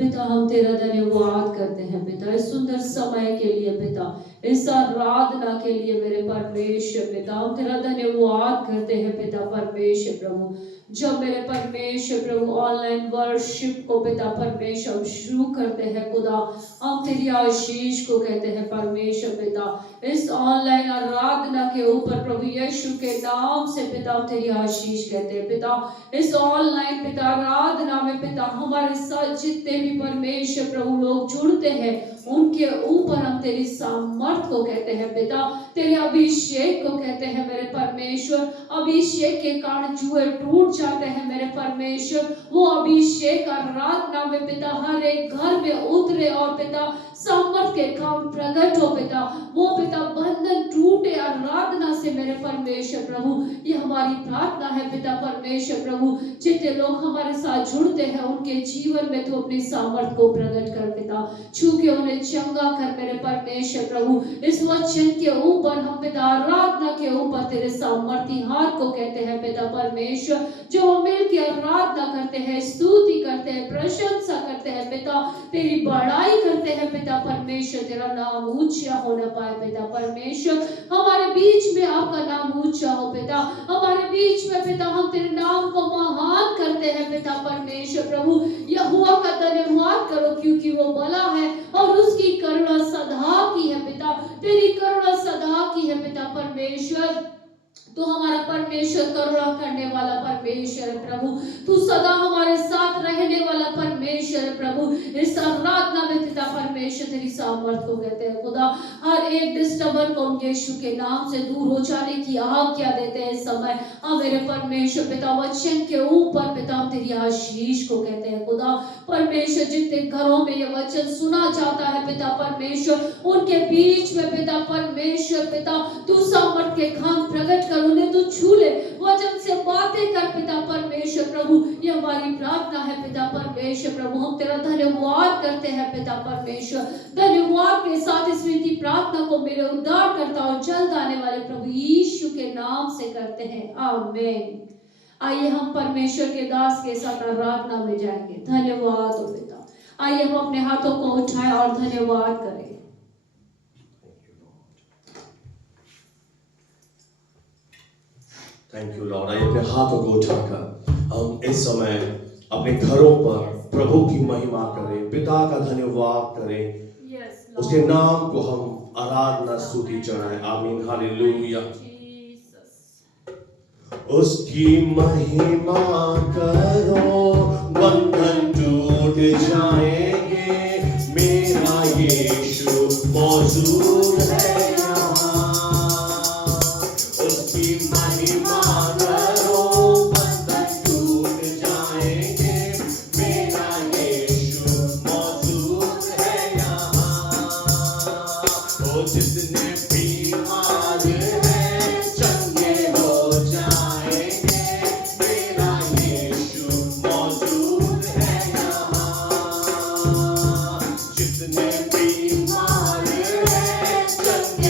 पिता हम तेरा धन्यवाद करते हैं पिता, इस सुंदर समय के लिए पिता, इस आराधना के लिए मेरे परमेश्वर पिता, हम तेरा धन्यवाद करते हैं पिता परमेश्वर प्रभु। जब मेरे परमेश्वर प्रभु ऑनलाइन वर्शिप को पिता परमेश्वर हम शुरू करते हैं खुदा, हम तेरी आशीष को कहते हैं परमेश्वर पिता। इस ऑनलाइन आराधना के ऊपर प्रभु यीशु के नाम से पिता हम तेरी आशीष कहते हैं पिता। इस ऑनलाइन पिता आराधना में पिता हमारे साथ जितने भी परमेश्वर प्रभु लोग जुड़ते हैं उनके ऊपर हम तेरी सामर्थ को कहते हैं पिता, तेरे अभिषेक को कहते हैं मेरे परमेश्वर। अभिषेक के कारण जुए टूट जाते हैं मेरे परमेश्वर। वो अभिषेक आराधना में पिता हर एक घर में उतरे और पिता सामर्थ के काम प्रकट हो पिता, वो पिता बंधन टूटे आराधना से मेरे परमेश्वर प्रभु। ये हमारी प्रार्थना है पिता परमेश्वर प्रभु। जितने लोग हमारे साथ जुड़ते हैं उनके जीवन में तो अपनी सामर्थ को प्रकट कर पिता, छू के उन्हें चंगा कर मेरे परमेश्वर प्रभु। इस वचन के ऊपर हम पिता आराधना के ऊपर तेरे सामर्थी हाथ को कहते हैं पिता परमेश्वर। जो मिल के आराधना करते हैं, स्तुति करते हैं, प्रशंसा करते हैं पिता, तेरी बड़ाई करते हैं पिता परमेश्वर, तेरा नाम ऊंचा होना पाए पिता परमेश्वर। हमारे बीच में आपका नाम ऊंचा हो पिता, हमारे बीच में पिता हम तेरे नाम को महान करते हैं पिता परमेश्वर प्रभु। यहोवा का धन्यवाद करो क्योंकि वो भला है और उसकी करुणा सदा की है पिता, तेरी करुणा सदा की है पिता परमेश्वर। तू हमारा परमेश्वर करुणा करने वाला परमेश्वर प्रभु, तू सदा हमारे साथ रहने वाला परमेश्वर प्रभु। इस आराधना में पिता परमेश्वर तेरी सामर्थ को कहते हैं खुदा। हर एक डिस्टर्बर को यीशु के नाम से दूर हो जाने की आज्ञा देते हैं इस समय। अब मेरे परमेश्वर पिता वचन के ऊपर पिता हम तेरी आशीष को कहते हैं खुदा परमेश्वर। जितने घरों में ये वचन सुना जाता है पिता परमेश्वर, उनके बीच में पिता परमेश्वर पिता तू सामर्थ के काम प्रकट कर, उन्हें तू छू ले, वचन से बातें कर पिता परमेश्वर प्रभु। ये हमारी प्रार्थना है पिता परमेश्वर प्रभु। हम तेरा धन्यवाद करते हैं पिता परमेश्वर। धन्यवाद के साथ इस विनती प्रार्थना को मेरे उद्धार करता और जल्द आने वाले प्रभु यीशु के नाम से करते हैं, आमीन। आइए हम परमेश्वर के दास के साथ आराधना में जाएंगे। धन्यवाद हो पिता। आइए हम अपने हाथों को उठाएं और धन्यवाद करें। Thank you Lord. आइए अपने हाथों को उठाकर हम इस समय अपने घरों पर प्रभु की महिमा करें, पिता का धन्यवाद करें, उसके नाम को हम आराधना स्तुति चढ़ाएं। आमीन, हालेलुया। उसकी महिमा करो, बंधन टूट जाएंगे, मेरा यीशु मौजूद है यहाँ। उसकी महिमा करो, बंधन टूट जाएंगे, मेरा यीशु मौजूद है यहाँ। वो जितने बीमार हैं चंगे हो जाएंगे, मेरा यीशु मौजूद है यहाँ। जितने बीमार हैं चंगे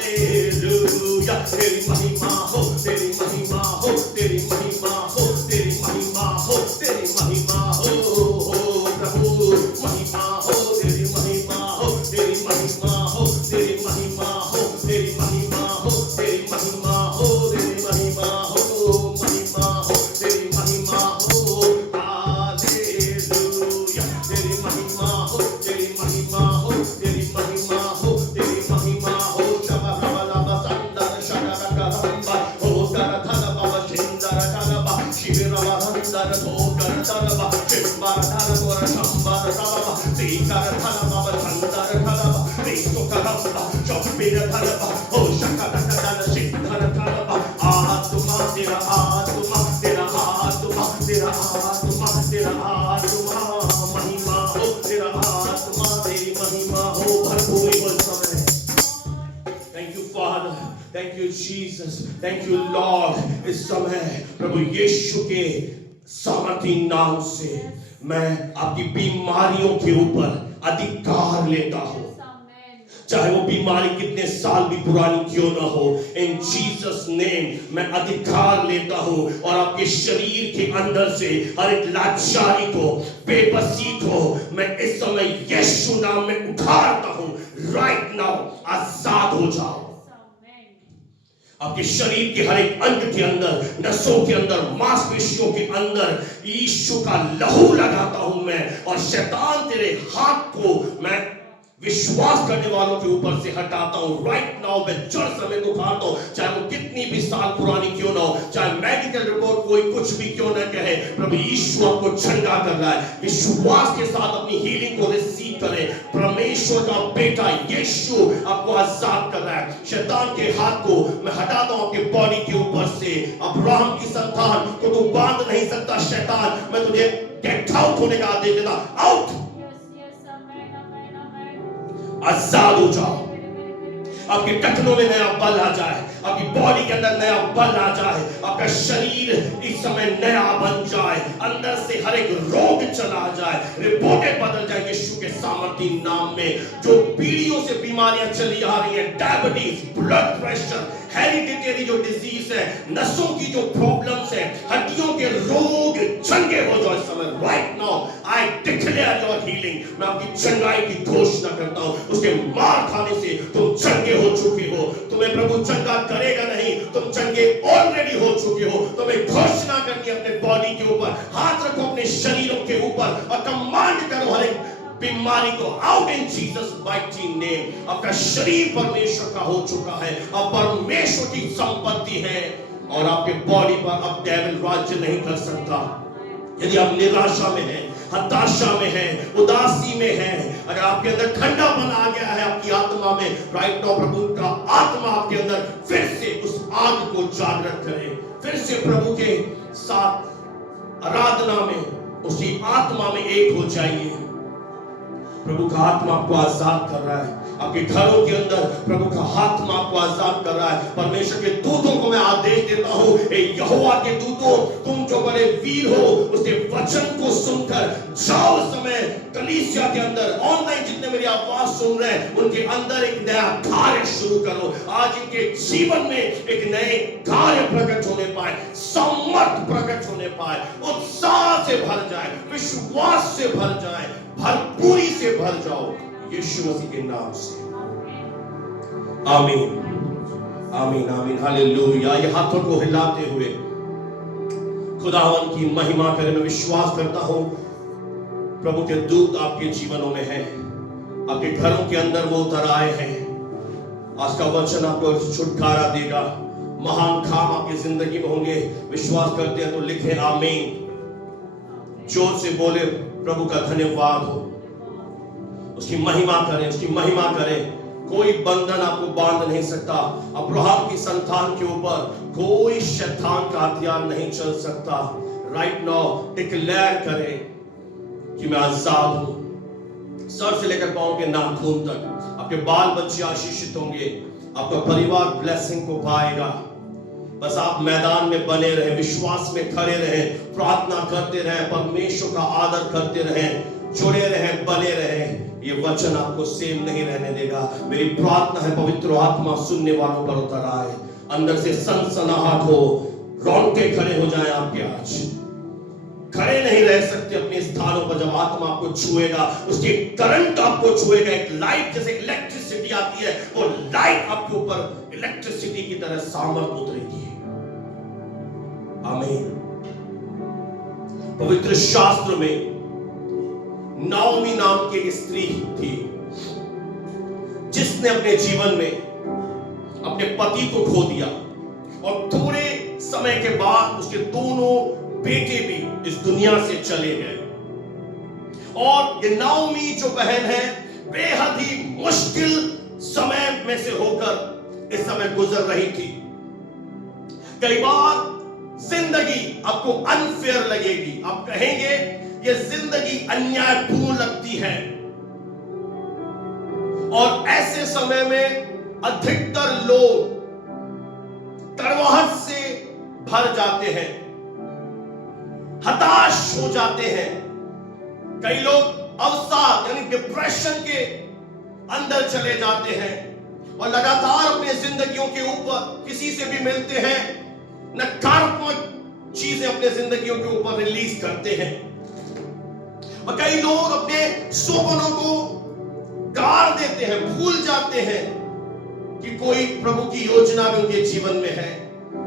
हालेलुया, तेरी महिमा हो, तेरी महिमा हो, तेरी महिमा हो, तेरी महिमा हो, तेरी महिमा हो, प्रभु महिमा हो, तेरी महिमा हो, तेरी महिमा हो, तेरी महिमा हो, तेरी महिमा हो, तेरी महिमा हो, तेरी महिमा हो, महिमा हो, तेरी महिमा हो, हालेलुया, तेरी महिमा हो, तेरी महिमा हो, तेरी महिमा हो, तेरी महिमा हो, शबा रबा संदर शगरका रंबा हो दर धन बव शिंदर कलबा शिविरवा हंदर धोकर दरबा शिंबा धर गोर शंबर रबा सीकर धन बव संदर कलबा रीसु करबा चौबीर धरबा हो शकर धन सिद्धर कलबा आत्मा तेरा आत्मा तेरा आत्मा तेरा आत्मा तेरा आत्मा महिमा हो तेरा आत्मा तेरी महिमा हो भरपूरी हो समय। Thank you Father, thank you Jesus, thank you Lord। इस समय प्रभु यीशु के सामर्थी नाम से मैं आपकी बीमारियों के ऊपर अधिकार लेता हूं, चाहे वो बीमारी कितने साल भी पुरानी क्यों ना हो। इन जीसस नेम मैं अधिकार लेता हूं और आपके शरीर के अंदर से हर एक लाचारी को, बेबसी को मैं इस समय यीशु नाम में उठाता हूं। राइट नाउ आजाद हो जाओ। आपके शरीर के हर एक अंग के अंदर, नसों के अंदर, मांसपेशियों के अंदर यीशु का लहू लगाता हूं मैं, और शैतान तेरे हाथ को मैं विश्वास करने वालों के ऊपर से हटाता हूं। राइट नाउ मैं जड़ समेत उठाता हूं, चाहे वो कितनी भी साल पुरानी क्यों ना हो, चाहे मेडिकल रिपोर्ट कोई कुछ भी क्यों ना कहे, प्रभु यीशु आपको चंगा कर रहा है। विश्वास के साथ अपनी हीलिंग को रिसीव करें। परमेश्वर का बेटा यीशु आपको आजाद कर रहा है। शैतान के हाथ को मैं हटाता हूं आपके बॉडी के ऊपर से। अब्राहम की संतान को तू बांध नहीं सकता शैतान, मैं तुझे गेट आउट होने का आदेश देता। आउट, आजाद हो जाओ। आपके टखनों में नया बल आ जाए, आपकी बॉडी के अंदर नया बल आ जाए, आपका शरीर इस समय नया बन जाए, अंदर से हर एक रोग चला जाए, रिपोर्टें बदल जाए यीशु के सामर्थी नाम में। जो पीढ़ियों से बीमारियां चली आ रही हैं, डायबिटीज, ब्लड प्रेशर, हेरिडिटरी जो डिजीज है, नसों की जो प्रॉब्लम्स है, हड्डियों के रोग चंगे हो जाए इस समय। Right now I declare your healing. मैं आपकी चंगाई की घोषणा करता हूं। उसके मार खाने से तुम चंगे हो चुके हो। तुम्हें प्रभु चंगा करेगा नहीं, तुम चंगे ऑलरेडी हो चुके हो। तुम्हें घोषणा करनी अपने बॉडी के ऊपर, हाथ रखो अपने शरीरों के ऊपर और कमांड करो हर एक बीमारी को out in Jesus mighty name. आपका शरीर परमेश्वर का हो चुका है, अब परमेश्वर की संपत्ति है और आपके बॉडी पर अब डेविल राज्य नहीं कर सकता। यदि आप निराशा में हैं, हताशा में हैं, उदासी में हैं, अगर आपके अंदर ठंडापन आ गया है आपकी आत्मा में, राइट नाउ प्रभु का आत्मा आपके अंदर फिर से उस आग को जागृत करे। फिर से प्रभु के साथ आराधना में, उसी आत्मा में एक हो जाइए। प्रभु का आत्मा आपको आजाद कर रहा है। आपके घरों के अंदर प्रभु का आत्मा आपको आजाद कर रहा है। परमेश्वर के दूतों को मैं आदेश देता हूं, यहोवा के दूतों, तुम जो बड़े वीर हो, उसके वचन को सुनकर जाओ। समय कलीसिया के अंदर, ऑनलाइन जितने मेरी आवाज सुन रहे हैं, उनके अंदर एक नया कार्य शुरू करो। आज इनके जीवन में एक नए कार्य प्रकट होने पाए, समर्थ प्रकट होने पाए, उत्साह से भर जाए, विश्वास से भर जाए, भरपूरी से भर जाओ यीशु मसीह के नाम से। आमीन, आमीन, आमीन, हालेलुया। ये हाथों को हिलाते हुए खुदावन की महिमा करें। मैं विश्वास करता हूं प्रभु के दूत आपके जीवनों में हैं, आपके घरों के अंदर वो उतर आए हैं। आज का वचन आपको छुटकारा देगा, महान काम आपकी जिंदगी में होंगे। विश्वास करते हैं तो लिखे आमीन। जोर से बोले प्रभु का धन्यवाद हो, उसकी महिमा करें, उसकी महिमा करें। कोई बंधन आपको बांध नहीं सकता। अब्राहम की संतान के ऊपर कोई शैतान का हथियार नहीं चल सकता। राइट नाउ डिक्लेयर करें कि मैं आजाद हूं। सर से लेकर पांव के नाखून तक आपके बाल बच्चे आशीषित होंगे, आपका परिवार ब्लेसिंग को पाएगा। बस आप मैदान में बने रहे, विश्वास में खड़े रहे, प्रार्थना करते रहे, परमेश्वर का आदर करते रहे, जुड़े रहे, बने रहे। ये वचन आपको सेम नहीं रहने देगा। मेरी प्रार्थना है पवित्र आत्मा सुनने वालों पर उतर आए, अंदर से सनसनाहट हो, रोंगटे खड़े हो जाएं आपके। आज खड़े नहीं रह सकते अपने स्थानों पर। जब आत्मा आपको छुएगा, उसकी करंट आपको छुएगा, एक लाइट जैसे इलेक्ट्रिसिटी आती है, वो लाइट आपके ऊपर इलेक्ट्रिसिटी की तरह सामर्थ उतरेगी। आमीन। पवित्र शास्त्र में नाओमी नाम की एक स्त्री थी जिसने अपने जीवन में अपने पति को खो दिया और थोड़े समय के बाद उसके दोनों बेटे भी इस दुनिया से चले गए। और ये नाओमी जो बहन है, बेहद ही मुश्किल समय में से होकर इस समय गुजर रही थी। कई बार जिंदगी आपको अनफेयर लगेगी, आप कहेंगे ये जिंदगी अन्यायपूर्ण लगती है, और ऐसे समय में अधिकतर लोग कड़वाहट से भर जाते हैं, हताश हो जाते हैं। कई लोग अवसाद यानी डिप्रेशन के अंदर चले जाते हैं और लगातार अपने जिंदगियों के ऊपर किसी से भी मिलते हैं, नकारात्मक चीजें अपने जिंदगियों के ऊपर रिलीज करते हैं। और कई लोग अपने सपनों को गाड़ देते हैं, भूल जाते हैं कि कोई प्रभु की योजना भी उनके जीवन में है।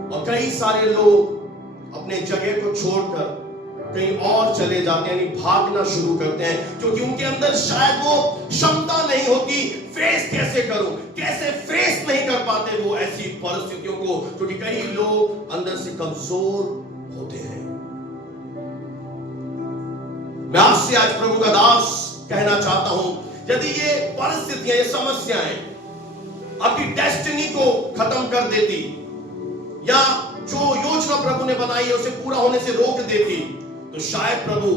और कई सारे लोग अपने जगह को छोड़कर कहीं और चले जाते हैं, यानी भागना शुरू करते हैं, क्योंकि उनके अंदर शायद वो क्षमता नहीं होती। फेस कैसे करूं, कैसे फेस नहीं कर पाते वो ऐसी परिस्थितियों को, क्योंकि कई लोग अंदर से कमजोर होते हैं। मैं आपसे आज प्रभु का दास कहना चाहता हूं, यदि ये परिस्थितियां, ये समस्याएं आपकी डेस्टिनी को खत्म कर देती या जो योजना प्रभु ने बनाई है उसे पूरा होने से रोक देती, तो शायद प्रभु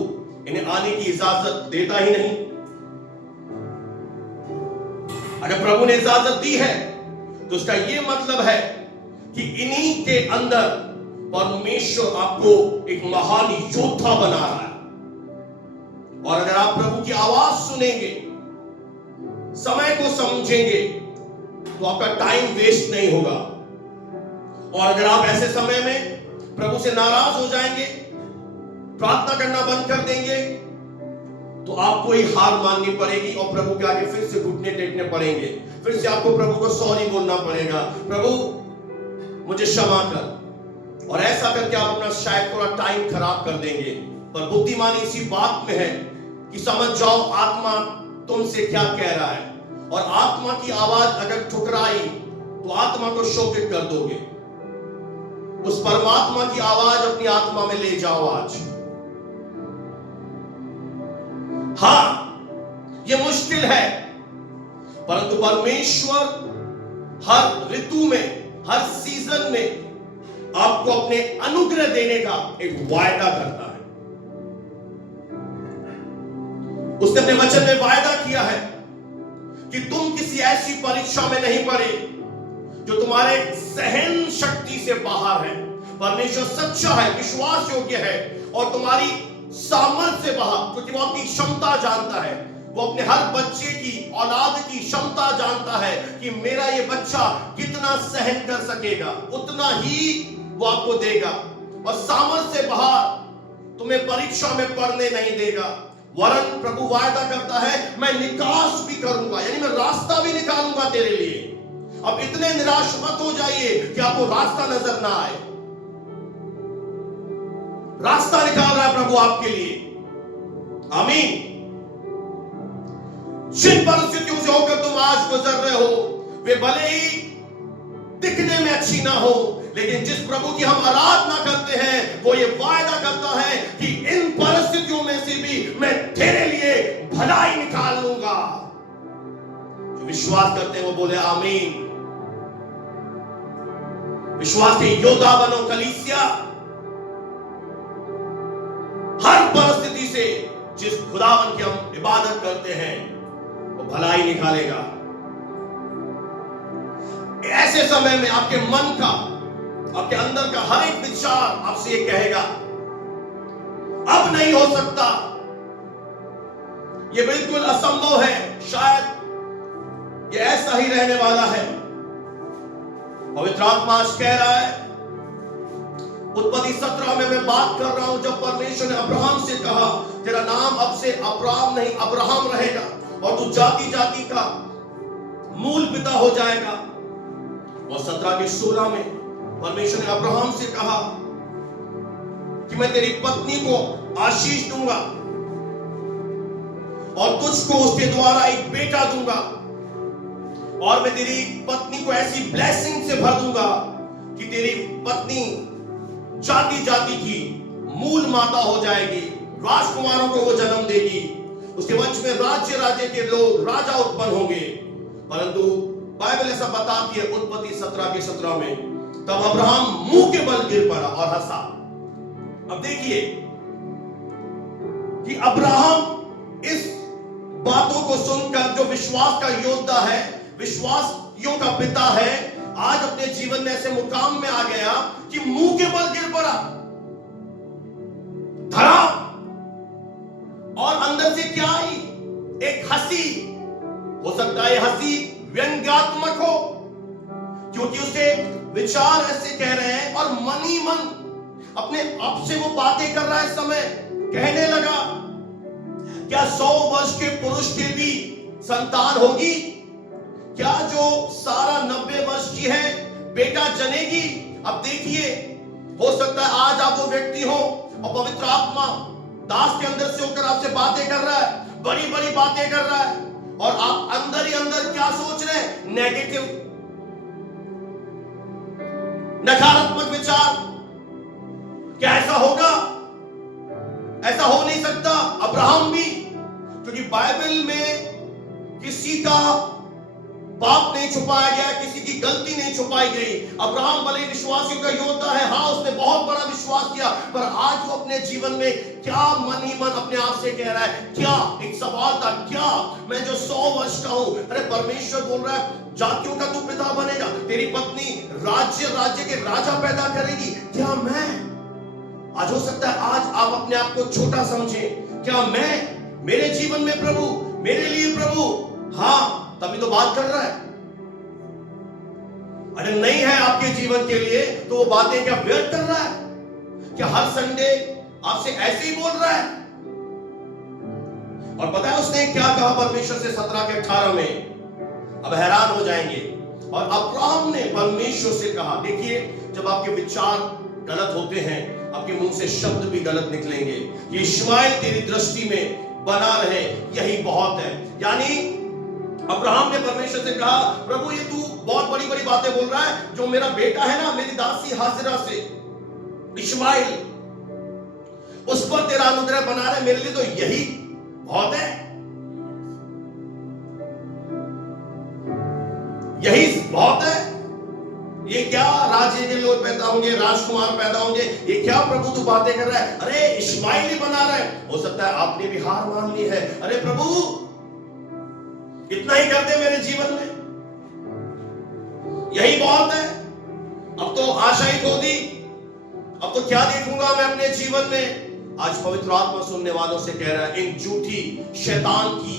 इन्हें आने की इजाजत देता ही नहीं। अगर प्रभु ने इजाजत दी है तो उसका यह मतलब है कि इन्हीं के अंदर परमेश्वर आपको एक महान योद्धा बना रहा है। और अगर आप प्रभु की आवाज सुनेंगे, समय को समझेंगे, तो आपका टाइम वेस्ट नहीं होगा। और अगर आप ऐसे समय में प्रभु से नाराज हो जाएंगे, प्रार्थना करना बंद कर देंगे, तो आपको ही हार माननी पड़ेगी और प्रभु के आगे फिर से घुटने टेकने पड़ेंगे। फिर से आपको प्रभु को सॉरी बोलना पड़ेगा, प्रभु मुझे क्षमा कर। और ऐसा करके आप अपना शायद थोड़ा टाइम खराब कर देंगे। पर बुद्धिमानी इसी बात में है कि समझ जाओ आत्मा तुमसे क्या कह रहा है, और आत्मा की आवाज अगर ठुकराई तो आत्मा को शोकित कर दोगे। उस परमात्मा की आवाज अपनी आत्मा में ले जाओ आज। हां, यह मुश्किल है, परंतु परमेश्वर हर ऋतु में, हर सीजन में आपको अपने अनुग्रह देने का एक वायदा करता है। उसने अपने वचन में वायदा किया है कि तुम किसी ऐसी परीक्षा में नहीं पड़े जो तुम्हारे सहन शक्ति से बाहर है। परमेश्वर सच्चा है, विश्वास योग्य है और तुम्हारी सामर्थ्य से बाहर, क्योंकि वो अपनी क्षमता जानता है। वो अपने हर बच्चे की, औलाद की क्षमता जानता है कि मेरा ये बच्चा कितना सहन कर सकेगा, उतना ही वो आपको देगा। और सामर्थ्य से बाहर तुम्हें परीक्षा में पढ़ने नहीं देगा, वरन प्रभु वायदा करता है मैं निकास भी करूंगा, यानी मैं रास्ता भी निकालूंगा तेरे लिए। अब इतने निराश मत हो जाइए कि आपको रास्ता नजर ना आए। रास्ता निकाल रहा है प्रभु आपके लिए। आमीन। जिन परिस्थितियों से होकर तुम आज गुजर रहे हो, वे भले ही दिखने में अच्छी ना हो, लेकिन जिस प्रभु की हम आराधना करते हैं वो ये वायदा करता है कि इन परिस्थितियों में से भी मैं तेरे लिए भलाई निकाल लूंगा। जो विश्वास करते हैं वो बोले आमीन। विश्वास के योद्धा बनो कलीसिया। हर परिस्थिति से जिस खुदावन की हम इबादत करते हैं वो भलाई निकालेगा। ऐसे समय में आपके मन का आपके अंदर का हर एक विचार आपसे ये कहेगा अब नहीं हो सकता, ये बिल्कुल असंभव है, शायद ये ऐसा ही रहने वाला है। पवित्र आत्मा आज कह रहा है, उत्पत्ति 17 में मैं बात कर रहा हूं, जब परमेश्वर ने अब्राहम से कहा तेरा नाम अब से अब्राम नहीं अब्राहम रहेगा और तू जाति जाति का मूल पिता हो जाएगा। और 17 के 16 में परमेश्वर ने अब्राहम से कहा कि मैं तेरी पत्नी को आशीष दूंगा और तुझको उसके द्वारा एक बेटा दूंगा और मैं तेरी पत्नी को ऐसी ब्लेसिंग से भर दूंगा कि तेरी पत्नी जाति जाति की मूल माता हो जाएगी, राजकुमारों को वो जन्म देगी, उसके वंश में राज्य राज्य के लोग राजा उत्पन्न होंगे। परंतु बाइबल ऐसा बताती है उत्पत्ति 17 के 17 में, तब अब्राहम मुंह के बल गिर पड़ा और हंसा। अब देखिए कि अब्राहम इस बातों को सुनकर, जो विश्वास का योद्धा है, विश्वासियों का पिता है, आज अपने जीवन में ऐसे मुकाम में आ गया कि मुंह के बल गिर पड़ा, धरा, और अंदर से क्या आई, एक हंसी। हो सकता है हंसी व्यंग्यात्मक हो, क्योंकि उसे विचार ऐसे कह रहे हैं और मन ही मन अपने आप से वो बातें कर रहा है। समय कहने लगा, क्या 100 वर्ष के पुरुष के भी संतान होगी? क्या जो सारा 90 वर्ष की है बेटा जनेगी? अब देखिए, हो सकता है आज आप वो व्यक्ति हो और पवित्र आत्मा दास के अंदर से होकर आपसे बातें कर रहा है, बड़ी बड़ी बातें कर रहा है, और आप अंदर ही अंदर क्या सोच रहे हैं? नेगेटिव, नकारात्मक विचार। क्या ऐसा होगा? ऐसा हो नहीं सकता। अब्राहम भी, क्योंकि बाइबल में किसी का पाप नहीं छुपाया गया, किसी की गलती नहीं छुपाई गई। अब्राहम भले विश्वासियों का योद्धा है, हाँ उसने बहुत बड़ा विश्वास किया, पर आज वो अपने जीवन में क्या मन ही मन अपने आप से कह रहा है, क्या, एक सवाल था, क्या मैं जो 100 वर्ष का हूं, अरे परमेश्वर बोल रहा है जातियों का तू पिता बनेगा, तेरी पत्नी राज्य राज्य के राजा पैदा करेगी, क्या मैं? आज हो सकता है आज आप अपने आप को छोटा समझें, क्या मैं, मेरे जीवन में प्रभु, मेरे लिए प्रभु, हाँ तभी तो बात कर रहा है। अरे नहीं है आपके जीवन के लिए तो वो बातें क्या व्यर्थ कर रहा है? क्या हर संडे आपसे ऐसे ही बोल रहा है? और पता है उसने क्या कहा परमेश्वर से 17 के 18 में? अब हैरान हो जाएंगे। और अब्राहम ने परमेश्वर से कहा, देखिए जब आपके विचार गलत होते हैं, आपके मुंह से शब्द भी गलत निकलेंगे। ये इश्माएल तेरी दृष्टि में बना रहे, यही बहुत है। यानी अब्राहम ने परमेश्वर से कहा, प्रभु ये तू बहुत बड़ी बड़ी बातें बोल रहा है, जो मेरा बेटा है ना, मेरी दासी हाजिरा से इश्माएल, उस पर तेरा अनुग्रह बना रहे, मेरे लिए तो यही बहुत है, यही बहुत है। ये क्या राज्य के लोग पैदा होंगे, राजकुमार पैदा होंगे, ये क्या प्रभु तू बातें कर रहा है? अरे इश्माएल ही बना रहा है। हो सकता है आपने भी हार मान ली है, अरे प्रभु इतना ही कर दे मेरे जीवन में, यही बहुत है, अब तो आशा ही खो दी, अब तो क्या देखूंगा मैं अपने जीवन में। आज पवित्र आत्मा सुनने वालों से कह रहा है, इन झूठी शैतान की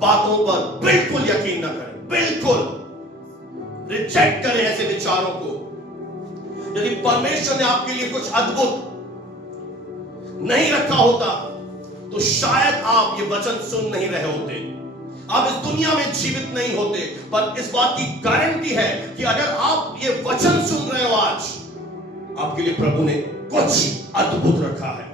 बातों पर बिल्कुल यकीन न करें, बिल्कुल रिजेक्ट करें ऐसे विचारों को। यदि परमेश्वर ने आपके लिए कुछ अद्भुत नहीं रखा होता तो शायद आप ये वचन सुन नहीं रहे होते, आप इस दुनिया में जीवित नहीं होते। पर इस बात की गारंटी है कि अगर आप ये वचन सुन रहे हो आज, आपके लिए प्रभु ने कुछ अद्भुत रखा है।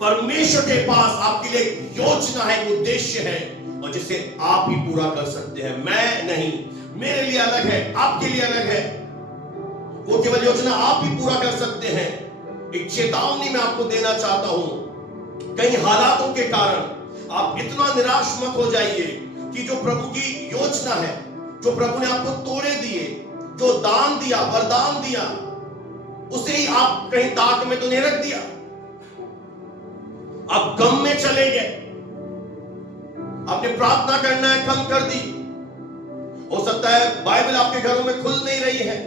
परमेश्वर के पास आपके लिए एक योजना है, एक उद्देश्य है, और जिसे आप ही पूरा कर सकते हैं। मैं नहीं, मेरे लिए अलग है, आपके लिए अलग है, वो केवल योजना आप ही पूरा कर सकते हैं। एक चेतावनी मैं आपको देना चाहता हूं, कई हालातों के कारण आप इतना निराश मत हो जाइए कि जो प्रभु की योजना है, जो प्रभु ने आपको तोड़े दिए, जो दान दिया, वरदान दिया, उसे ही आप कहीं ताक में तो नहीं रख दिया, आप गम में चले गए, आपने प्रार्थना करना है कम कर दी। हो सकता है बाइबल आपके घरों में खुल नहीं रही है,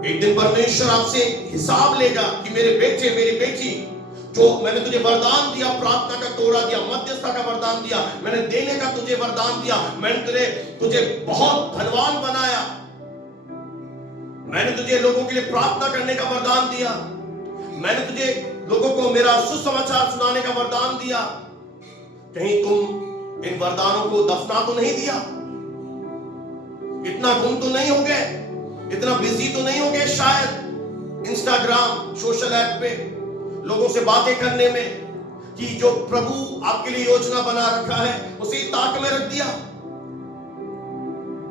एक दिन परमेश्वर आपसे हिसाब लेगा कि मेरे बेटे मेरी बेटी, जो मैंने तुझे वरदान दिया, प्रार्थना का तोड़ा दिया, मध्यस्थता का वरदान दिया, मैंने देने का तुझे वरदान दिया, मैंने तुझे बहुत धनवान बनाया, मैंने तुझे लोगों के लिए प्रार्थना करने का वरदान दिया, मैंने तुझे लोगों को मेरा सुसमाचार सुनाने का वरदान दिया, कहीं तुम इन वरदानों को दफना तो नहीं दिया? इतना गुम तो नहीं हो गए? इतना बिजी तो नहीं हो गए शायद इंस्टाग्राम सोशल ऐप पे लोगों से बातें करने में, कि जो प्रभु आपके लिए योजना बना रखा है उसे ताक में रख दिया?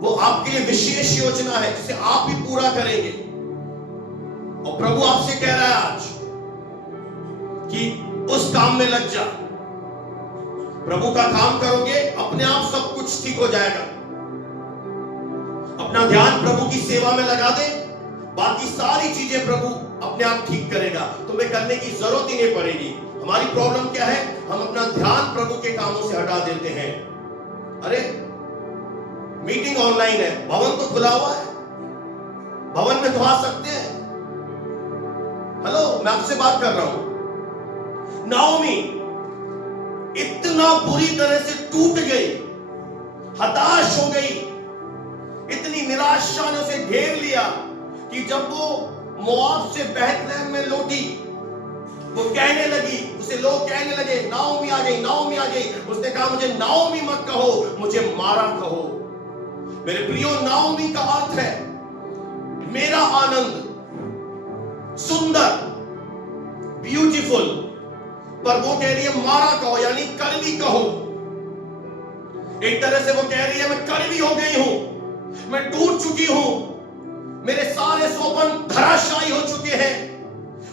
वो आपके लिए विशेष योजना है जिसे आप भी पूरा करेंगे, और प्रभु आपसे कह रहा है आज कि उस काम में लग जा। प्रभु का काम करोगे, अपने आप सब कुछ ठीक हो जाएगा। अपना ध्यान प्रभु की सेवा में लगा दे, बाकी सारी चीजें प्रभु अपने आप ठीक करेगा, तुम्हें करने की जरूरत ही नहीं पड़ेगी। हमारी प्रॉब्लम क्या है? हम अपना ध्यान प्रभु के कामों से हटा देते हैं। अरे मीटिंग ऑनलाइन है, भवन तो खुला हुआ है, भवन में तो आ सकते हैं। हेलो, मैं आपसे बात कर रहा हूं। नाओमी इतना बुरी तरह से टूट गई, हताश हो गई, इतनी निराशा ने उसे घेर लिया कि जब वो मोआब से बेथलेहम में लौटी, वो कहने लगी, उसे लोग कहने लगे नाओमी आ गई, नाओमी आ गई। उसने कहा मुझे नाओमी मत कहो, मुझे मारा कहो। मेरे प्रियो, नाओमी का अर्थ है मेरा आनंद, सुंदर, ब्यूटीफुल, पर वो कह रही है मारा कहो, यानी कड़वी कहो। एक तरह से वो कह रही है मैं कड़वी हो गई हूं, मैं टूट चुकी हूं, मेरे सारे सोपन धराशायी हो चुके हैं,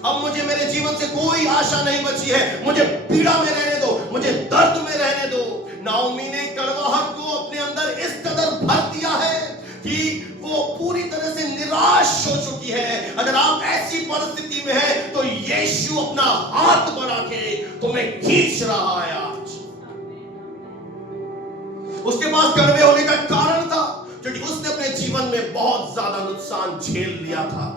अब मुझे मेरे जीवन से कोई आशा नहीं बची है, मुझे पीड़ा में रहने दो, मुझे दर्द में रहने दो। नाओमी ने कड़वाहट को अपने अंदर इस कदर भर दिया है कि वो पूरी तरह से निराश हो चुकी है। अगर आप ऐसी परिस्थिति में हैं तो यीशु अपना हाथ बढ़ा के तुम्हें खींच रहा है आज। उसके पास कड़वे होने का कारण था क्योंकि उसने अपने जीवन में बहुत ज्यादा नुकसान झेल लिया था।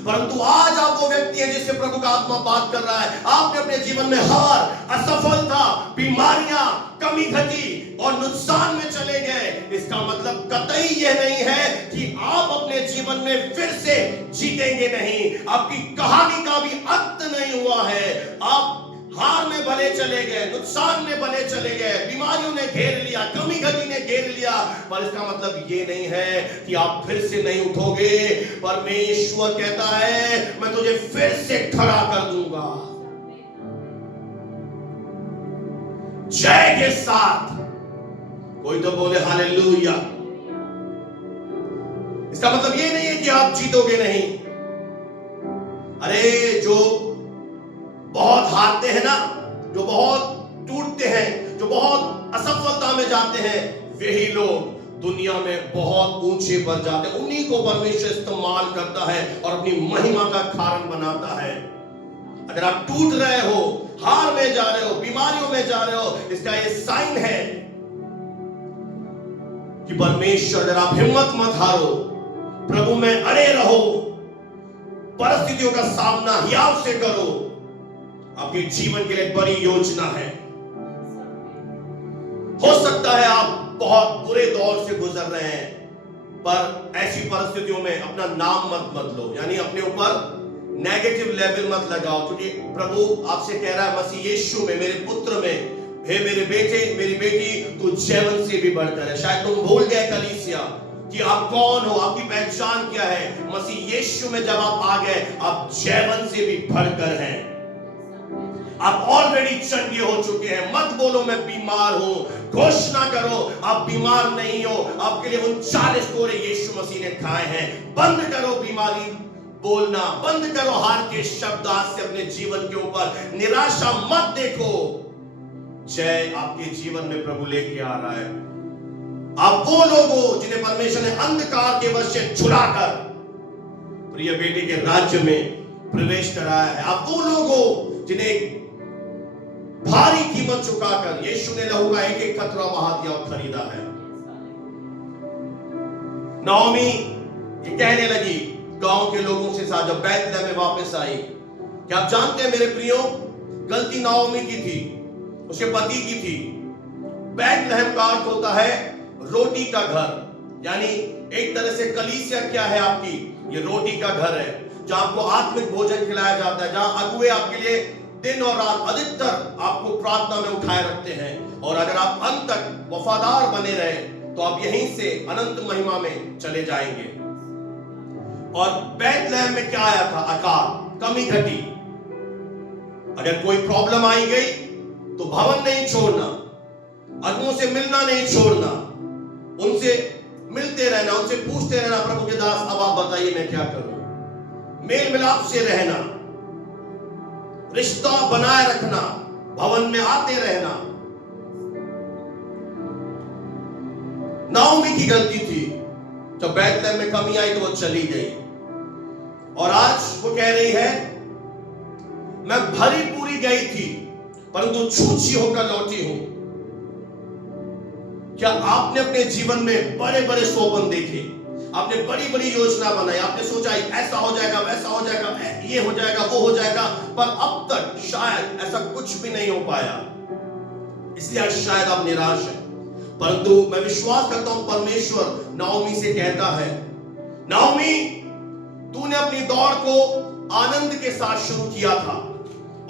परंतु आज आप वो व्यक्ति हैं जिससे प्रभु का आत्मा बात कर रहा है। आपने अपने जीवन में हार, असफलता, बीमारियां, कमी घटी और नुकसान में चले गए। इसका मतलब कतई यह नहीं है कि आप अपने जीवन में फिर से जीतेंगे नहीं। आपकी कहानी का भी अंत नहीं हुआ है। आप हार में भले चले गए, नुकसान में भले चले गए, बीमारियों ने घेर लिया, कमी घटी ने घेर लिया, पर इसका मतलब ये नहीं है कि आप फिर से नहीं उठोगे। परमेश्वर कहता है मैं तुझे फिर से खड़ा कर दूंगा जय के साथ। कोई तो बोले हालेलुया। इसका मतलब ये नहीं है कि आप जीतोगे नहीं। अरे जो बहुत हारते हैं ना, जो बहुत टूटते हैं, जो बहुत असफलता में जाते हैं, वही लोग दुनिया में बहुत ऊंचे पर जाते हैं। उन्हीं को परमेश्वर इस्तेमाल करता है और अपनी महिमा का कारण बनाता है। अगर आप टूट रहे हो, हार में जा रहे हो, बीमारियों में जा रहे हो, इसका ये साइन है कि परमेश्वर, अगर आप हिम्मत मत हारो, प्रभु में अड़े रहो, परिस्थितियों का सामना हियाव से करो, आपके जीवन के लिए बड़ी योजना है। हो सकता है आप बहुत बुरे दौर से गुजर रहे हैं, पर ऐसी परिस्थितियों में अपना नाम मत बदलो, यानी अपने ऊपर नेगेटिव लेवल मत लगाओ, क्योंकि प्रभु आपसे कह रहा है मसीह यीशु में, मेरे पुत्र में, हे मेरे बेटे मेरी बेटी, तू जैवन से भी बढ़कर है। शायद तुम भूल गए कलीसिया कि आप कौन हो, आपकी पहचान क्या है। मसीह यीशु में जब आप आ गए, आप जैवन से भी बढ़कर हैं। आप ऑलरेडी चंगे हो चुके हैं। मत बोलो मैं बीमार हूं, घोषणा करो आप बीमार नहीं हो। आपके लिए 39 कोड़े यीशु मसीह ने खाए हैं। बंद करो बीमारी बोलना, बंद करो हार के शब्द आज से अपने जीवन के ऊपर। निराशा मत देखो, जय आपके जीवन में प्रभु लेके आ रहा है। आप वो लोग हो जिन्हें परमेश्वर ने अंधकार के वश से छुड़ाकर प्रिय बेटे के राज्य में प्रवेश कराया है। आप वो लोग हो जिन्हें भारी कीमत चुकाकर यीशु ने लहू का एक एक कतरा बहा दिया और खरीदा है। नाओमी ये कहने लगी गांव के लोगों से साथ जब बैतलहम में वापस आई। क्या आप जानते हैं मेरे प्रियो, गलती नाओमी की थी, उसके पति की थी। बैतलहम का अर्थ होता है रोटी का घर, यानी एक तरह से कलीसिया क्या है आपकी, ये रोटी का घर है, जहां आपको आत्मिक भोजन खिलाया जाता है, जहां अगुए आपके लिए दिन और रात अधिकतर आपको प्रार्थना में उठाए रखते हैं। और अगर आप अंत तक वफादार बने रहे तो आप यहीं से अनंत महिमा में चले जाएंगे। और बैतलहम में क्या आया था? अकाल, कमी घटी। अगर कोई प्रॉब्लम आई गई तो भवन नहीं छोड़ना, अगुओं से मिलना नहीं छोड़ना, उनसे मिलते रहना, उनसे पूछते रहना, प्रभु के दास अब आप बताइए मैं क्या करूं। मेल मिलाप से रहना, रिश्ता बनाए रखना, भवन में आते रहना। नाओमी की गलती थी, जब बैतलहम में कमी आई तो वो चली गई। और आज वो कह रही है मैं भरी पूरी गई थी परंतु छूछी होकर लौटी हूं। क्या आपने अपने जीवन में बड़े बड़े स्वप्न देखे, आपने बड़ी बड़ी योजना बनाई, आपने सोचा ऐसा हो जाएगा, वैसा हो जाएगा, ये हो जाएगा, वो हो जाएगा, पर अब तक शायद ऐसा कुछ भी नहीं हो पाया, इसलिए आज शायद आप निराश हैं। परंतु मैं विश्वास करता हूं परमेश्वर नाओमी से कहता है, नाओमी तूने अपनी दौड़ को आनंद के साथ शुरू किया था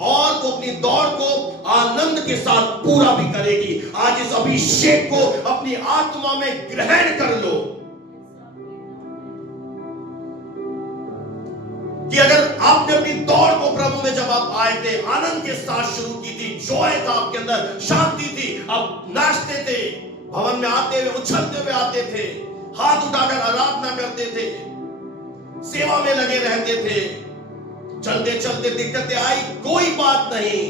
और तो अपनी दौड़ को आनंद के साथ पूरा भी करेगी। आज इस अभिषेक को अपनी आत्मा में ग्रहण कर लो कि अगर आपने अपनी दौड़ को प्रभु में जब आप आए थे, आनंद के साथ शुरू की थी, जॉय था आपके अंदर, शांति थी, आप नाचते थे, भवन में आते हुए उछलते हुए आते थे, हाथ उठाकर आराधना करते थे, सेवा में लगे रहते थे, चलते चलते दिक्कतें आई, कोई बात नहीं,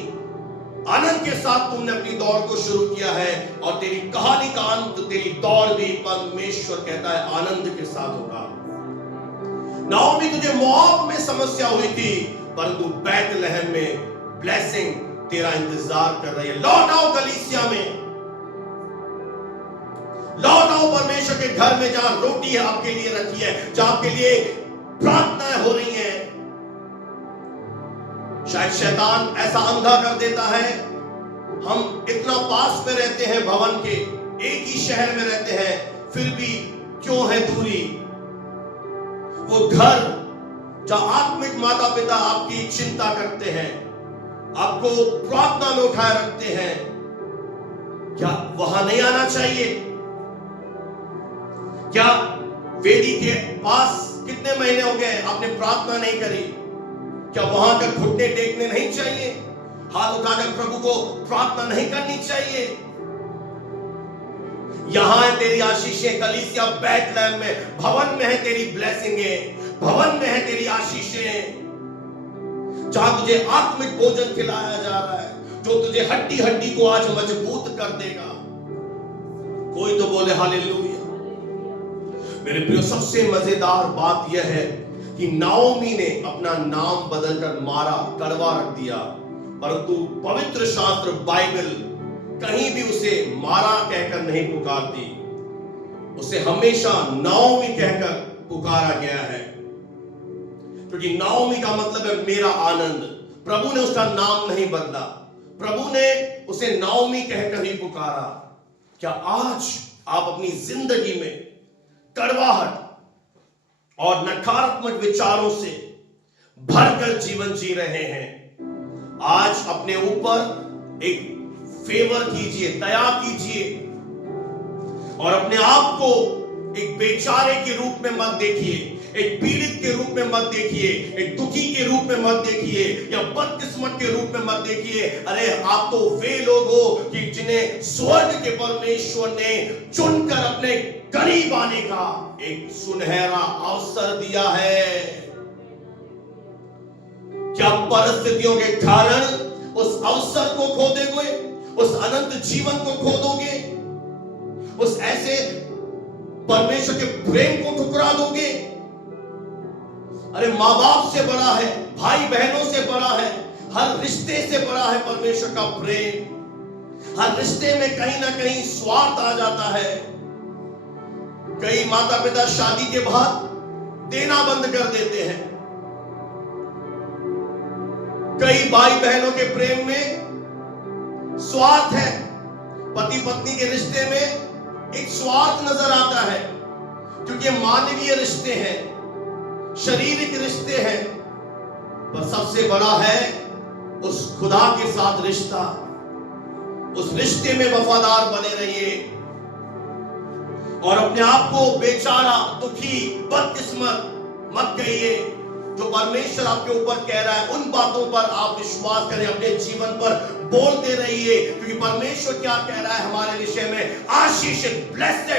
आनंद के साथ तुमने अपनी दौड़ को शुरू किया है और तेरी कहानी का अंत, तेरी दौड़ भी परमेश्वर कहता है आनंद के साथ होगा। नाओमी तुझे मोआब में समस्या हुई थी परंतु बैतलहम में ब्लेसिंग तेरा इंतजार कर रही है। लौट आओ कलीसिया में, लौट आओ परमेश्वर के घर में, जहां रोटी है आपके लिए रखी है, जहां आपके लिए प्रार्थनाएं हो रही हैं। शायद शैतान ऐसा अंधा कर देता है, हम इतना पास में रहते हैं भवन के, एक ही शहर में रहते हैं, फिर भी क्यों है दूरी। वो घर जहां आत्मिक माता पिता आपकी चिंता करते हैं, आपको प्रार्थना में उठाए रखते हैं, क्या वहां नहीं आना चाहिए? क्या वेदी के पास कितने महीने हो गए आपने प्रार्थना नहीं करी? क्या वहां कर घुटने टेकने नहीं चाहिए? हाथ उठाकर प्रभु को प्रार्थना नहीं करनी चाहिए? यहां है तेरी आशीषें, कलीसिया बैतलहम में, भवन में है तेरी ब्लेसिंगें, भवन में है तेरी आशीषें, जहां तुझे आत्मिक भोजन खिलाया जा रहा है, जो तुझे हड्डी हड्डी को आज मजबूत कर देगा। कोई तो बोले हालेलुया। मेरे प्रियो, सबसे मजेदार बात यह है कि नाओमी ने अपना नाम बदलकर मारा, कड़वा रख दिया, परंतु पवित्र शास्त्र बाइबल कहीं भी उसे मारा कहकर नहीं पुकारती, उसे हमेशा नाओमी कहकर पुकारा गया है, क्योंकि नाओमी का मतलब है मेरा आनंद। प्रभु ने उसका नाम नहीं बदला, प्रभु ने उसे नाओमी कहकर ही पुकारा। क्या आज आप अपनी जिंदगी में कड़वाहट और नकारात्मक विचारों से भरकर जीवन जी रहे हैं? आज अपने ऊपर एक फेवर कीजिए, दया कीजिए और अपने आप को एक बेचारे के रूप में मत देखिए, एक पीड़ित के रूप में मत देखिए, एक दुखी के रूप में मत देखिए, या बदकिस्मत के रूप में मत देखिए। अरे आप तो वे लोग हो कि जिन्हें स्वर्ग के परमेश्वर ने चुनकर अपने करीब आने का एक सुनहरा अवसर दिया है। क्या परिस्थितियों के कारण उस अवसर को खो दोगे? उस अनंत जीवन को खो दोगे? उस ऐसे परमेश्वर के प्रेम को ठुकरा दोगे? अरे माँ बाप से बड़ा है, भाई बहनों से बड़ा है, हर रिश्ते से बड़ा है परमेश्वर का प्रेम। हर रिश्ते में कहीं ना कहीं स्वार्थ आ जाता है। कई माता पिता शादी के बाद देना बंद कर देते हैं। कई भाई बहनों के प्रेम में स्वार्थ है। पति पत्नी के रिश्ते में एक स्वार्थ नजर आता है, क्योंकि मानवीय रिश्ते हैं, शारीरिक रिश्ते हैं, पर सबसे बड़ा है उस खुदा के साथ रिश्ता। उस रिश्ते में वफादार बने रहिए और अपने आप को बेचारा, दुखी, बदकिस्मत मत कहिए। जो परमेश्वर आपके ऊपर कह रहा है उन बातों पर आप विश्वास करें, अपने जीवन पर बोलते रहिए, क्योंकि परमेश्वर क्या कह रहा है हमारे विषय में? आशीषित, ब्लेस्ड,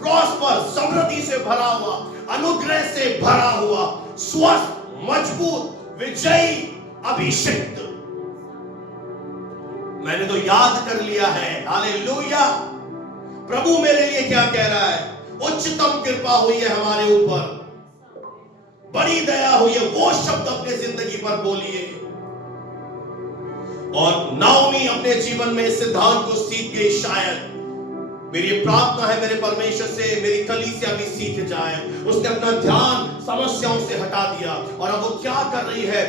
प्रॉस्पर, समृद्धि से भरा हुआ, अनुग्रह से भरा हुआ, स्वस्थ, मजबूत, विजयी, अभिषिक्त। मैंने तो याद कर लिया है। हालेलुया। प्रभु मेरे लिए क्या कह रहा है? उच्चतम कृपा हुई है हमारे ऊपर, बड़ी दया हुई है। वो शब्द अपने जिंदगी पर बोलिए। और नाओमी अपने जीवन में इस सिद्धांत को सीख गई। शायद मेरी प्रार्थना है मेरे परमेश्वर से मेरी कलीसिया भी सीख जाए। उसने अपना ध्यान समस्याओं से हटा दिया और अब वो क्या कर रही है?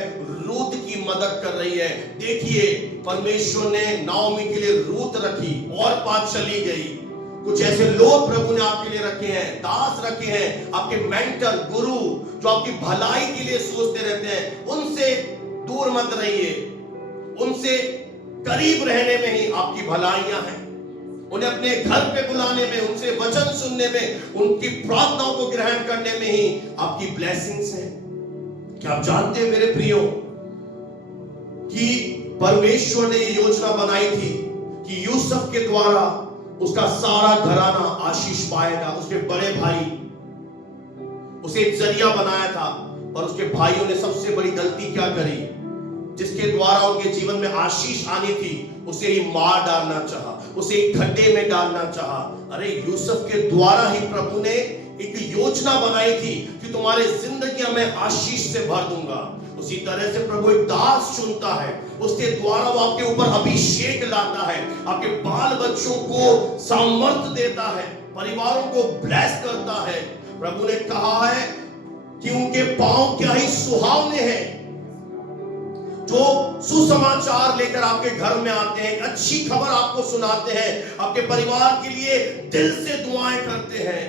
रूत की मदद कर रही है। देखिए, परमेश्वर ने नाओमी के लिए रूत रखी और बात चली गई। कुछ ऐसे लोग प्रभु ने आपके लिए रखे हैं, दास रखे हैं, आपके मेंटर, गुरु, जो आपकी भलाई के लिए सोचते रहते हैं। उनसे दूर मत रहिए। उनसे करीब रहने में ही आपकी भलाइयां हैं। उन्हें अपने घर पे बुलाने में, उनसे वचन सुनने में, उनकी प्रार्थनाओं को ग्रहण करने में ही आपकी ब्लेसिंग्स हैं। क्या आप जानते हैं मेरे प्रियो कि परमेश्वर ने ये योजना बनाई थी कि यूसुफ के द्वारा उसका सारा घराना आशीष पाएगा। उसके बड़े भाई उसे एक जरिया बनाया था, और उसके भाइयों ने सबसे बड़ी गलती क्या करी? जिसके द्वारा उनके जीवन में आशीष आनी थी उसे ही मार डालना चाहा, उसे एक खड्डे में डालना चाहा। अरे यूसुफ के द्वारा ही प्रभु ने एक योजना बनाई थी कि तुम्हारे जिंदगी में आशीष से भर दूंगा। उसी तरह से प्रभु एक दास चुनता है, उसके द्वारा वो आपके ऊपर अभिषेक लाता है, आपके बाल बच्चों को सामर्थ्य देता है, परिवारों को ब्लेस करता है। प्रभु ने कहा है कि उनके पांव क्या ही सुहावने हैं जो सुसमाचार लेकर आपके घर में आते हैं, एक अच्छी खबर आपको सुनाते हैं, आपके परिवार के लिए दिल से दुआएं करते हैं।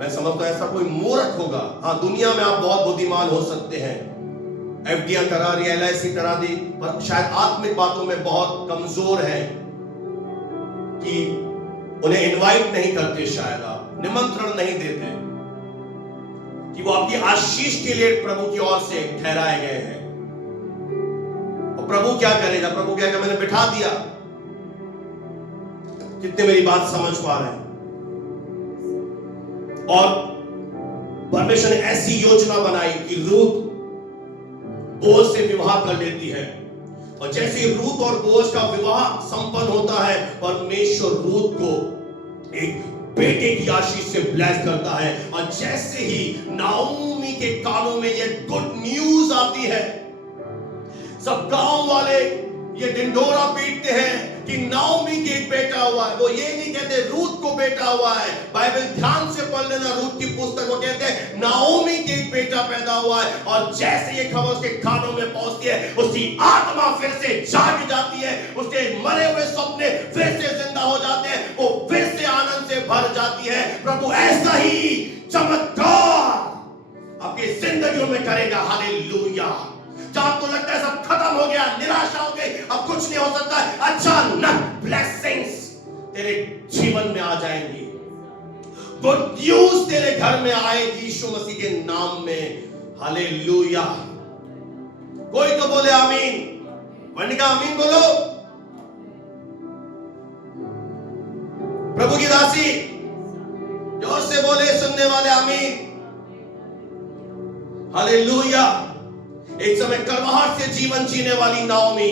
मैं समझता हूं ऐसा कोई मूर्ख होगा। हाँ, दुनिया में आप बहुत बुद्धिमान हो सकते हैं, एफडीआई करा रही, LIC करा दी, पर शायद आत्मिक बातों में बहुत कमजोर है कि उन्हें इनवाइट नहीं करते, शायद आप निमंत्रण नहीं देते कि वो आपकी आशीष के लिए प्रभु की ओर से ठहराए गए हैं। और प्रभु क्या करेगा? प्रभु क्या करेगा? मैंने बिठा दिया। कितने मेरी बात समझ पा रहे हैं? और परमेश्वर ने ऐसी योजना बनाई कि रूत बोअज से विवाह कर लेती है, और जैसे रूत और बोअज का विवाह संपन्न होता है, परमेश्वर रूत को एक बेटे की आशीष से ब्लेस करता है। और जैसे ही नाओमी के कानों में ये गुड न्यूज आती है, सब गांव वाले ये ढिंढोरा पीटते हैं कि नाओमी के एक बेटा हुआ है। वो ये नहीं कहते रूत को बेटा हुआ है। बाइबल ध्यान से पढ़ लेना, रूत की पुस्तक, वो कहते हैं नाओमी के एक बेटा पैदा हुआ है। और जैसे ये खबर उसके कानों में पहुंचती है, उसकी आत्मा फिर से जाग जाती है, उसके मरे हुए सपने फिर से जिंदा हो जाते हैं, वो फिर से आनंद से भर जाती है। प्रभु ऐसा ही चमत्कार आपकी जिंदगियों में करेगा। हालेलुया। जहां तो लगता है सब खत्म हो गया, निराशा हो गई, अब कुछ नहीं हो सकता है, अचानक ब्लेसिंग्स तेरे जीवन में आ जाएंगी। गुड न्यूज तेरे घर में आएगी यीशु मसीह के नाम में। हालेलुया। कोई तो बोले आमीन। वनिका आमीन बोलो। प्रभु की दासी जोर से बोले, सुनने वाले आमीन। हालेलुया। एक समय कड़वाहट से जीवन जीने वाली नाओमी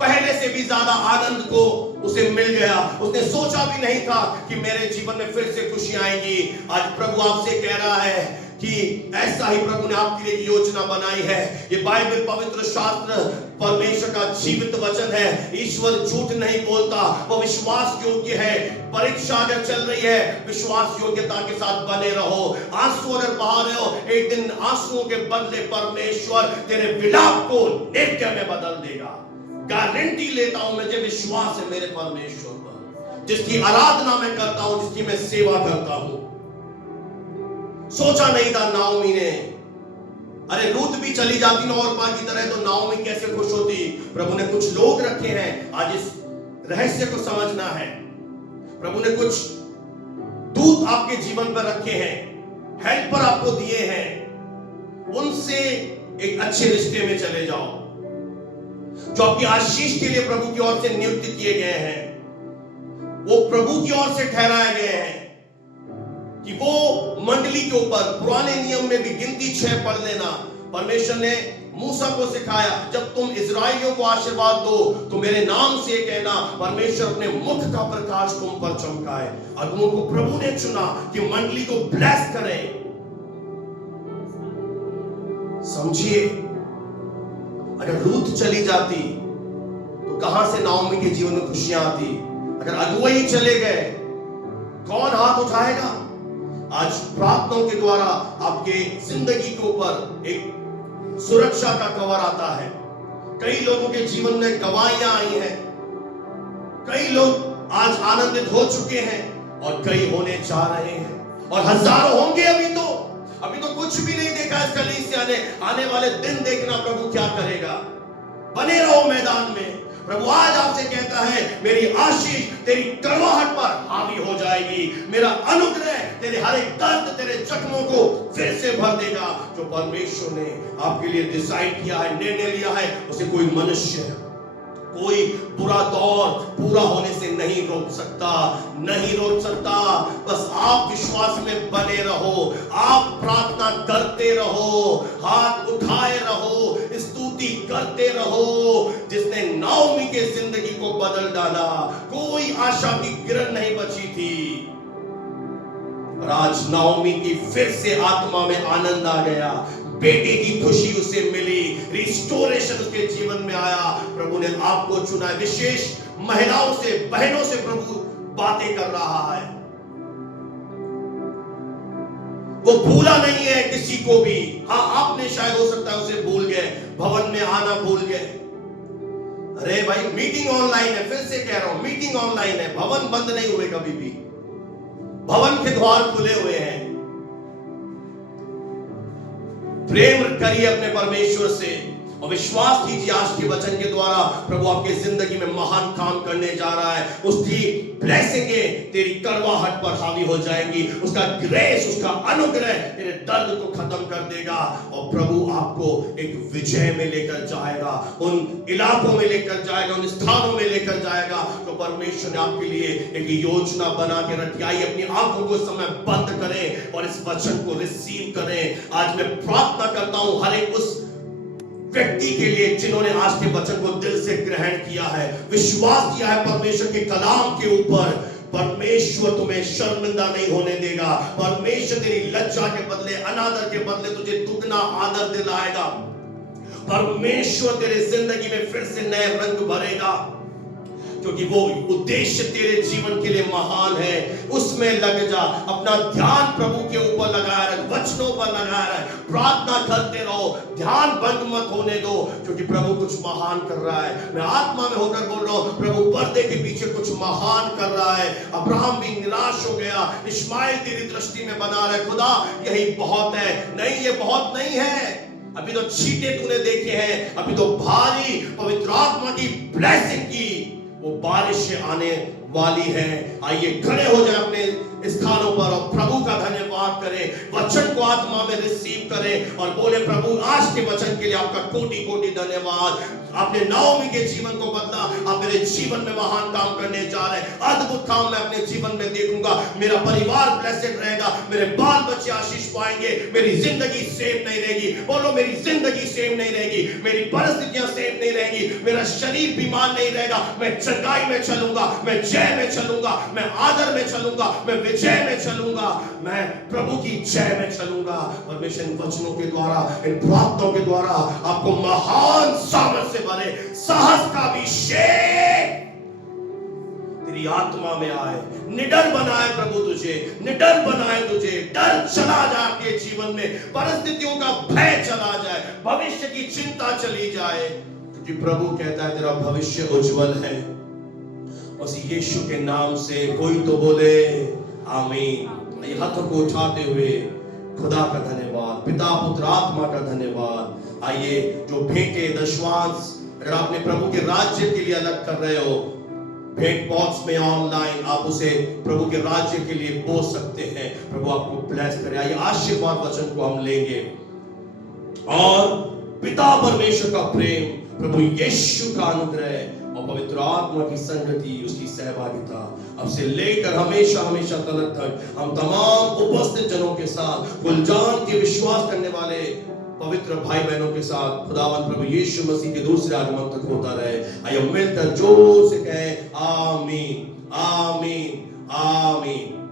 पहले से भी ज्यादा आनंद को उसे मिल गया। उसने सोचा भी नहीं था कि मेरे जीवन में फिर से खुशी आएगी। आज प्रभु आपसे कह रहा है कि ऐसा ही प्रभु ने आपके लिए योजना बनाई है। ये बाइबल पवित्र शास्त्र परमेश्वर का जीवित वचन है। ईश्वर झूठ नहीं बोलता, वो विश्वास योग्य है। परीक्षा अगर चल रही है, विश्वास योग्यता के साथ बने रहो। आंसू अगर बहा रहे हो, एक दिन आंसुओं के बदले परमेश्वर तेरे विलाप को नृत्य में बदल देगा। गारंटी लेता हूं, मुझे विश्वास है मेरे परमेश्वर पर, जिसकी आराधना मैं करता हूं, जिसकी मैं सेवा करता हूं। सोचा नहीं था नाओमी ने, अरे रूत भी चली जाती ना और की तरह तो नाओमी कैसे खुश होती। प्रभु ने कुछ लोग रखे हैं, आज इस रहस्य को समझना है। प्रभु ने कुछ दूत आपके जीवन पर रखे हैं, हेल्पर आपको दिए हैं, उनसे एक अच्छे रिश्ते में चले जाओ, जो आपकी आशीष के लिए प्रभु की ओर से नियुक्त किए गए हैं। वो प्रभु की ओर से ठहराए गए हैं कि वो मंडली के ऊपर, पुराने नियम में भी गिनती 6 पढ़ लेना। परमेश्वर ने मूसा को सिखाया, जब तुम इजराइलियों को आशीर्वाद दो तो मेरे नाम से कहना, परमेश्वर अपने मुख का प्रकाश तुम पर चमकाए। अगुओं को प्रभु ने चुना कि मंडली को ब्लेस करें। समझिए, अगर रूत चली जाती तो कहां से नाओमी के जीवन में खुशियां आती। अगर अगुए ही चले गए, कौन हाथ उठाएगा। आज प्रार्थनाओं के द्वारा आपके जिंदगी के ऊपर एक सुरक्षा का कवर आता है। कई लोगों के जीवन में गवाहियां आई हैं, कई लोग आज आनंदित हो चुके हैं और कई होने जा रहे हैं, और हजारों होंगे। अभी तो कुछ भी नहीं देखा इस कलीसिया ने। आने वाले दिन देखना प्रभु क्या करेगा। बने रहो मैदान में। प्रभु आज आपसे कहता है, मेरी आशीष तेरी कड़वाहट पर हावी हो जाएगी। मेरा अनुग्रह तेरे हर एक दर्द, तेरे जख्मों को फिर से भर देगा। जो परमेश्वर ने आपके लिए डिसाइड किया है, निर्णय लिया है, उसे कोई मनुष्य, कोई बुरा दौर पूरा होने से नहीं रोक सकता, नहीं रोक सकता। बस आप विश्वास में बने रहो, आप प्रार्थना करते रहो, हाथ उठाए रहो, स्तुति करते रहो। जिसने नाओमी के जिंदगी को बदल डाला, कोई आशा की किरण नहीं बची थी। आज नाओमी की फिर से आत्मा में आनंद आ गया, बेटे की खुशी उसे मिली, रिस्टोरेशन उसके जीवन में आया। प्रभु ने आपको चुना है। विशेष महिलाओं से, बहनों से प्रभु बातें कर रहा है। वो भूला नहीं है किसी को भी। हाँ, आपने शायद हो सकता है उसे भूल गए, भवन में आना भूल गए। अरे भाई, मीटिंग ऑनलाइन है, फिर से कह रहा हूं, मीटिंग ऑनलाइन है, भवन बंद नहीं हुए कभी भी, भवन के द्वार खुले हुए हैं। प्रेम करिए अपने परमेश्वर से और विश्वास कीजिए आज के वचन के द्वारा प्रभु आपके जिंदगी में महान काम करने जा रहा है। उसकी ब्लेसिंगें तेरी कड़वाहट पर हावी हो जाएंगी। उसका ग्रेस, उसका अनुग्रह तेरे दर्द को खत्म कर देगा और प्रभु आपको एक विजय में लेकर जाएगा, उन इलाकों में लेकर जाएगा, उन स्थानों में लेकर जाएगा तो परमेश्वर ने आपके लिए एक योजना बना के रखी। आइए अपनी आंखों को समय बंद करें और इस वचन को रिसीव करें। आज मैं प्रार्थना करता हूं हर एक उस व्यक्ति के लिए जिन्होंने आज के वचन को दिल से ग्रहण किया है, विश्वास किया है परमेश्वर के कलाम के ऊपर। परमेश्वर तुम्हें शर्मिंदा नहीं होने देगा। परमेश्वर तेरी लज्जा के बदले, अनादर के बदले तुझे दुगना आदर दिलाएगा। परमेश्वर तेरे जिंदगी में फिर से नए रंग भरेगा, क्योंकि वो उद्देश्य तेरे जीवन के लिए महान है। उसमें लग जा, अपना ध्यान प्रभु के ऊपर लगाया रख, वचनों पर लगाया रख, प्रार्थना करते रहो, ध्यान भंग मत होने दो, क्योंकि प्रभु कुछ महान कर रहा है। मैं आत्मा में होकर बोल रहा हूं, प्रभु पर्दे के पीछे कुछ महान कर रहा है। अब्राहम भी निराश हो गया, इस्माइल तेरी दृष्टि में बना रहे, खुदा यही बहुत है। नहीं, ये बहुत नहीं है। अभी तो छींटे तूने देखे हैं, अभी तो भारी पवित्र आत्मा की ब्लेसिंग की वो बारिश आने वाली है। आइए खड़े हो जाए अपने स्थानों पर और प्रभु का धन्यवाद करें, वचन को आत्मा में रिसीव करें और बोले, प्रभु आज के वचन के लिए आपका कोटि कोटि धन्यवाद। आपने नाओमी के जीवन को बदला, आप मेरे जीवन में महान काम करने जा रहे हैं। अद्भुत काम मैं अपने जीवन में देखूंगा, मेरा परिवार ब्लेसेड रहेगा, मेरे बाल बच्चे आशीष पाएंगे, मेरी जिंदगी सेम नहीं रहेगी। बोलो, मेरी जिंदगी सेम नहीं रहेगी, मेरी परिस्थितियां सेम नहीं रहेंगी, मेरा शरीर बीमार नहीं रहेगा, मैं चंगाई में चलूंगा, मैं जय भय में चलूंगा, मैं आदर में चलूंगा, मैं विजय में चलूंगा, मैं प्रभु की जय में चलूंगा। परमेश्वर इन वचनों के द्वारा, इन प्रार्थनाओं के द्वारा आपको महान सामर्थ्य से भरे, साहस का अभिषेक तेरी आत्मा में आए, निडर बनाए प्रभु तुझे, निडर बनाए तुझे, डर चला जाए आपके जीवन में, परिस्थितियों का भय चला जाए, भविष्य की चिंता चली जाए, क्योंकि प्रभु कहता है तेरा भविष्य उज्जवल है। उस यीशु के नाम से कोई तो बोले आमीन। ये हाथों को उठाते हुए खुदा का धन्यवाद, पिता पुत्र आत्मा का धन्यवाद। आइए जो भेंटे दशवांश अगर आपने प्रभु के राज्य के लिए अलग कर रहे हो, भेंट बॉक्स में ऑनलाइन आप उसे प्रभु के राज्य के लिए बोल सकते हैं। प्रभु आपको ब्लेस करे। आइए आशीर्वाद वचन को हम लेंगे। और पिता परमेश्वर का प्रेम, प्रभु यीशु का अनुग्रह और पवित्र आत्मा की संगति, उसकी सहभागिता अब से लेकर हमेशा हमेशा तलक तक हम तमाम उपस्थित जनों के साथ, कुल जान के विश्वास करने वाले पवित्र भाई बहनों के साथ खुदावंद प्रभु यीशु मसीह के दूसरे आगमन तक होता रहे। आइए मिलकर जोर से कहें आमीन, आमीन, आमीन।